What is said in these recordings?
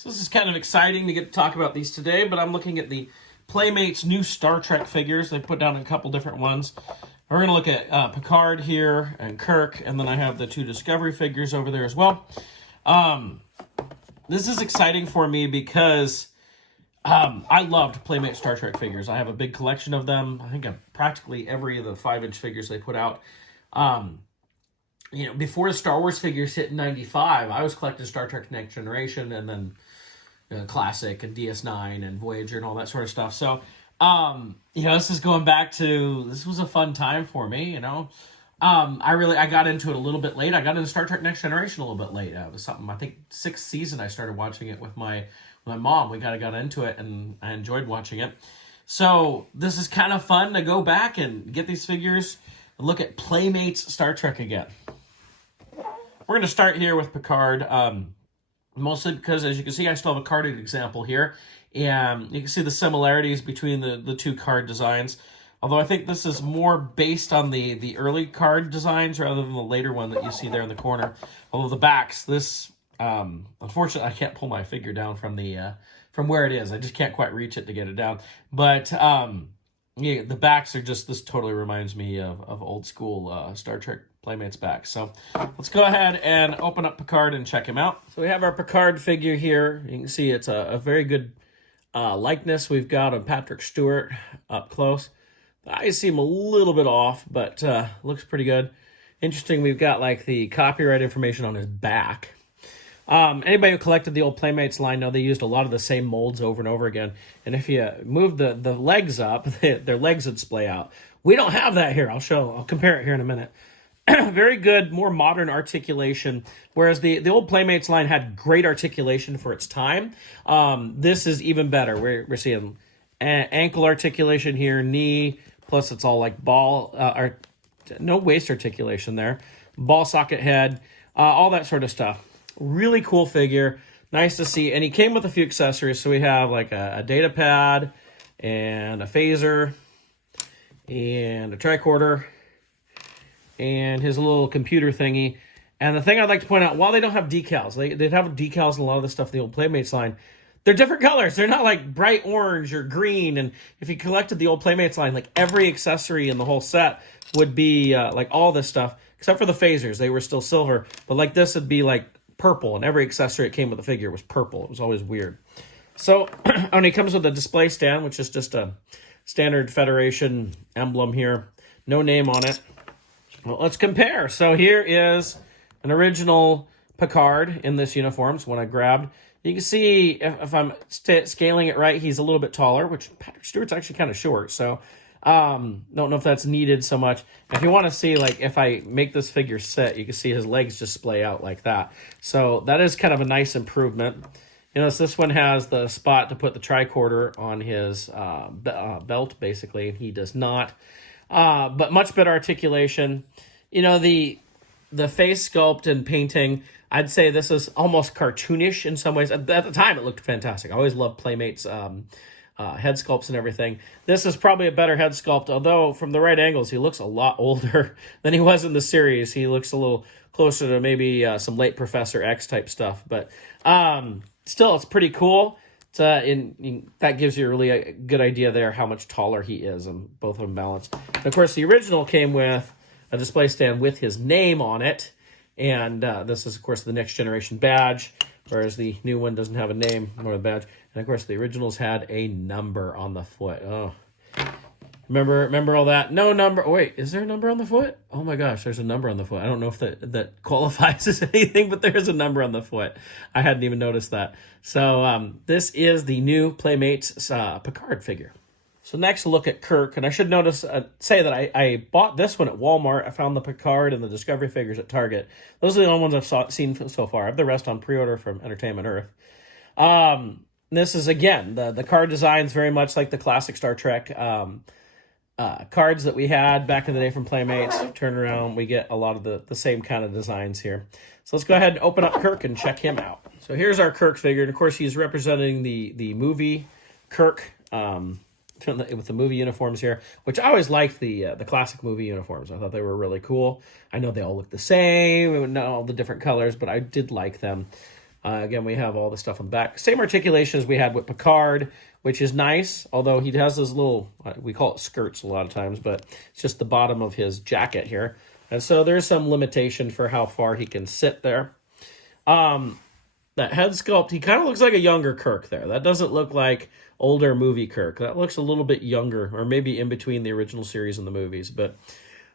So this is kind of exciting to get to talk about these today, but I'm looking at the Playmates new Star Trek figures. They put down a couple different ones. We're going to look at Picard here and Kirk, and then I have the two Discovery figures over there as well. This is exciting for me because I loved Playmate Star Trek figures. I have a big collection of them. I think of practically every of the 5-inch figures they put out. Before the Star Wars figures hit in 95, I was collecting Star Trek Next Generation and then Classic and DS9 and Voyager and all that sort of stuff. So, this is going back to, this was a fun time for me, I got into it a little bit late. I got into Star Trek Next Generation a little bit late. It was something, I think, 6th season I started watching it with my mom. We got into it and I enjoyed watching it. So this is kind of fun to go back and get these figures and look at Playmates Star Trek again. We're going to start here with Picard, mostly because, as you can see, I still have a carded example here. And you can see the similarities between the two card designs. Although I think this is more based on the early card designs rather than the later one that you see there in the corner. Although the backs, this, unfortunately, I can't pull my figure down from from where it is. I just can't quite reach it to get it down. But the backs are just, this totally reminds me of old school Star Trek Playmates backs. So let's go ahead and open up Picard and check him out. So we have our Picard figure here. You can see it's a very good likeness we've got of Patrick Stewart up close. I see him a little bit off, but looks pretty good. Interesting, we've got like the copyright information on his back. Anybody who collected the old Playmates line know they used a lot of the same molds over and over again. And if you move the legs up, their legs would splay out. We don't have that here. I'll compare it here in a minute. Very good, more modern articulation, whereas the old Playmates line had great articulation for its time. This is even better. We're seeing ankle articulation here, knee, plus it's all like ball, no waist articulation there, ball socket head, all that sort of stuff. Really cool figure, nice to see, and he came with a few accessories. So we have like a data pad and a phaser and a tricorder and his little computer thingy. And the thing I'd like to point out, while they don't have decals, they'd have decals in a lot of the stuff in the old Playmates line, they're different colors. They're not like bright orange or green. And if you collected the old Playmates line, like every accessory in the whole set would be like all this stuff, except for the phasers. They were still silver. But like this would be like purple, and every accessory that came with the figure was purple. It was always weird. So, and he comes with a display stand, which is just a standard Federation emblem here. No name on it. Well, let's compare. So here is an original Picard in this uniform. It's one I grabbed. You can see if I'm scaling it right, he's a little bit taller, which Patrick Stewart's actually kind of short. So don't know if that's needed so much. If you want to see, like, if I make this figure sit, you can see his legs just splay out like that. So that is kind of a nice improvement. So this one has the spot to put the tricorder on his belt, basically, and he does not. But much better articulation. The face sculpt and painting, I'd say this is almost cartoonish in some ways. At the time, it looked fantastic. I always loved Playmates head sculpts and everything. This is probably a better head sculpt, although from the right angles, he looks a lot older than he was in the series. He looks a little closer to maybe some late Professor X type stuff. But still, it's pretty cool. That gives you really a good idea there how much taller he is, and both of them balanced. And of course, the original came with a display stand with his name on it, and this is, of course, the Next Generation badge, whereas the new one doesn't have a name nor a badge. And of course, the originals had a number on the foot. Oh, remember all that? No number. Oh, wait, is there a number on the foot? Oh my gosh, there's a number on the foot. I don't know if that qualifies as anything, but there is a number on the foot. I hadn't even noticed that. So this is the new Playmates Picard figure. So next, look at Kirk, and I should say that I bought this one at Walmart. I found the Picard and the Discovery figures at Target. Those are the only ones I've seen so far. I have the rest on pre-order from Entertainment Earth. This is, again, the card design is very much like the classic Star Trek cards that we had back in the day from Playmates. Turn around, we get a lot of the same kind of designs here. So let's go ahead and open up Kirk and check him out. So here's our Kirk figure, and of course he's representing the movie Kirk, with the movie uniforms here, which I always liked the classic movie uniforms. I thought they were really cool. I know they all look the same, not all the different colors, but I did like them. Again, we have all the stuff on the back. Same articulation as we had with Picard, which is nice, although he has those little, we call it skirts a lot of times, but it's just the bottom of his jacket here. And so there's some limitation for how far he can sit there. That head sculpt, he kind of looks like a younger Kirk there. That doesn't look like older movie Kirk. That looks a little bit younger, or maybe in between the original series and the movies. But,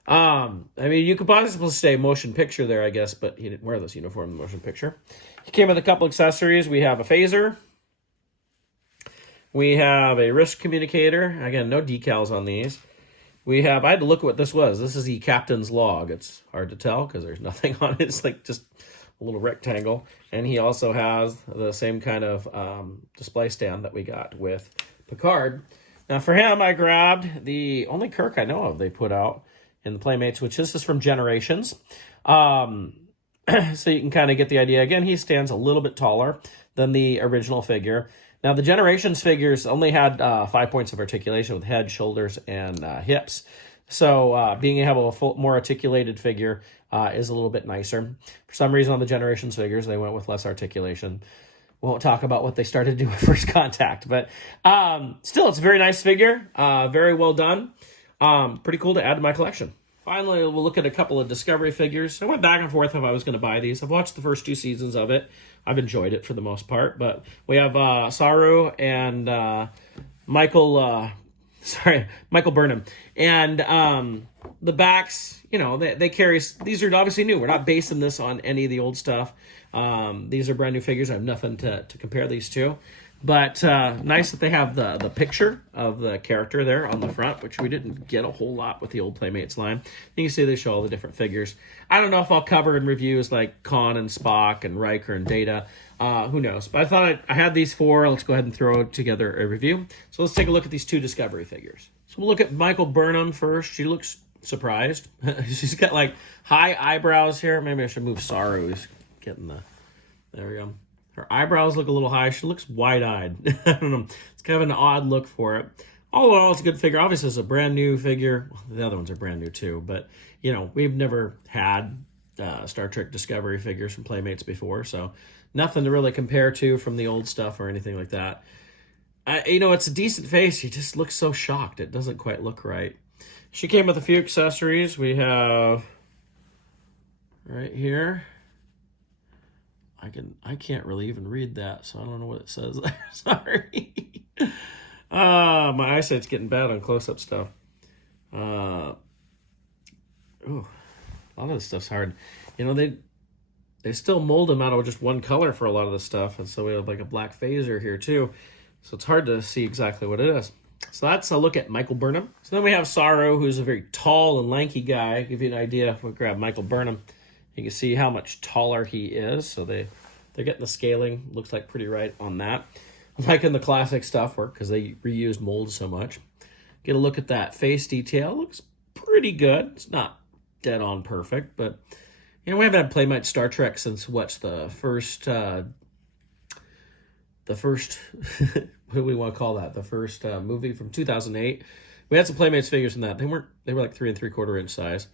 I mean, you could possibly say motion picture there, I guess, but he didn't wear this uniform in the motion picture. He came with a couple accessories. We have a phaser. We have a wrist communicator. Again, no decals on these. I had to look at what this was. This is the captain's log. It's hard to tell because there's nothing on it. It's like just a little rectangle. And he also has the same kind of display stand that we got with Picard. Now for him, I grabbed the only Kirk I know of they put out in the Playmates, which this is from Generations. So you can kind of get the idea. Again, he stands a little bit taller than the original figure. Now, the Generations figures only had 5 points of articulation with head, shoulders, and hips. So being able to have a more articulated figure is a little bit nicer. For some reason on the Generations figures, they went with less articulation. Won't talk about what they started to do with First Contact. But still, it's a very nice figure. Very well done. Pretty cool to add to my collection. Finally, we'll look at a couple of Discovery figures. I went back and forth if I was going to buy these. I've watched the first 2 seasons of it. I've enjoyed it for the most part. But we have Saru and Michael Burnham. And the backs, you know, they carry... These are obviously new. We're not basing this on any of the old stuff. These are brand new figures. I have nothing to compare these to. But nice that they have the picture of the character there on the front, which we didn't get a whole lot with the old Playmates line. You can see they show all the different figures. I don't know if I'll cover in reviews like Khan and Spock and Riker and Data. Who knows? But I thought I had these 4. Let's go ahead and throw together a review. So let's take a look at these 2 Discovery figures. So we'll look at Michael Burnham first. She looks surprised. She's got like high eyebrows here. Maybe I should move Saru. He's getting the... There we go. Her eyebrows look a little high. She looks wide-eyed. I don't know. It's kind of an odd look for it. All in all, it's a good figure. Obviously, it's a brand new figure. Well, the other ones are brand new too. But, you know, we've never had Star Trek Discovery figures from Playmates before. So nothing to really compare to from the old stuff or anything like that. You know, it's a decent face. She just looks so shocked. It doesn't quite look right. She came with a few accessories. We have right here. I can't really even read that, so I don't know what it says there. Sorry. My eyesight's getting bad on close-up stuff. A lot of this stuff's hard. You know, they still mold them out of just one color for a lot of the stuff, and so we have like a black phaser here too. So it's hard to see exactly what it is. So that's a look at Michael Burnham. So then we have Saru, who's a very tall and lanky guy. Give you an idea, if we grab Michael Burnham, you can see how much taller he is. So they're getting the scaling. Looks like pretty right on that. I'm liking the classic stuff work because they reused molds so much. Get a look at that face detail. Looks pretty good. It's not dead on perfect, but you know, we haven't had Playmates Star Trek since what's the first what do we want to call that? The first movie from 2008. We had some Playmates figures from that. They were like 3 3/4 inch size.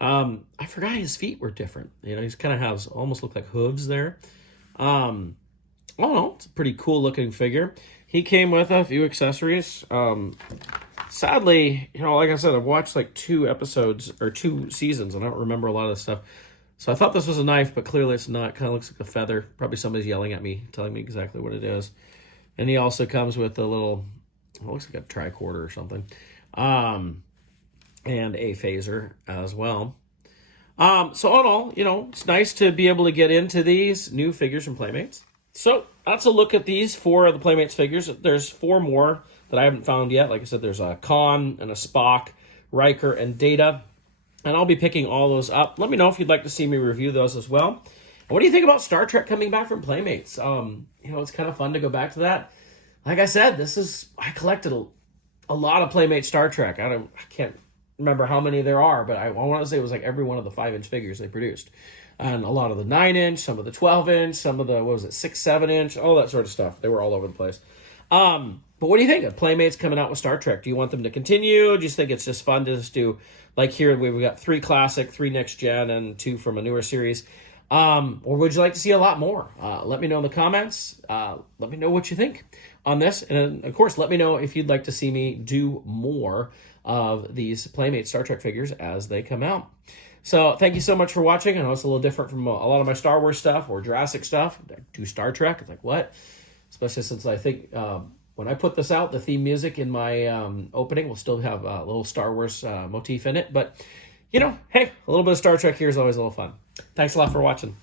I forgot his feet were different. You know, he's kind of has almost look like hooves there. I don't know. It's a pretty cool looking figure. He came with a few accessories. Sadly, you know, like I said, I've watched like 2 episodes or 2 seasons, and I don't remember a lot of the stuff. So I thought this was a knife, but clearly it's not. It kind of looks like a feather. Probably somebody's yelling at me, telling me exactly what it is. And he also comes with a little, it looks like a tricorder or something. And a phaser as well. So all in all, you know, it's nice to be able to get into these new figures from Playmates. So that's a look at these 4 of the Playmates figures. There's 4 more that I haven't found yet. Like I said, there's a Khan and a Spock, Riker, and Data. And I'll be picking all those up. Let me know if you'd like to see me review those as well. And what do you think about Star Trek coming back from Playmates? You know, it's kind of fun to go back to that. Like I said, I collected a lot of Playmates Star Trek. I can't remember how many there are, but I want to say it was like every one of the 5-inch figures they produced. And a lot of the 9-inch, some of the 12-inch, some of the, 6, 7-inch, all that sort of stuff. They were all over the place. But what do you think of Playmates coming out with Star Trek? Do you want them to continue? Do you think it's just fun to just do, like here, we've got 3 classic, 3 next gen, and 2 from a newer series? Or would you like to see a lot more? Let me know in the comments. Let me know what you think on this. And of course, let me know if you'd like to see me do more of these Playmates Star Trek figures as they come out. So thank you so much for watching. I know it's a little different from a lot of my Star Wars stuff or Jurassic stuff. I do Star Trek. It's like, what? Especially since I think when I put this out, the theme music in my opening will still have a little Star Wars motif in it. But, you know, hey, a little bit of Star Trek here is always a little fun. Thanks a lot for watching.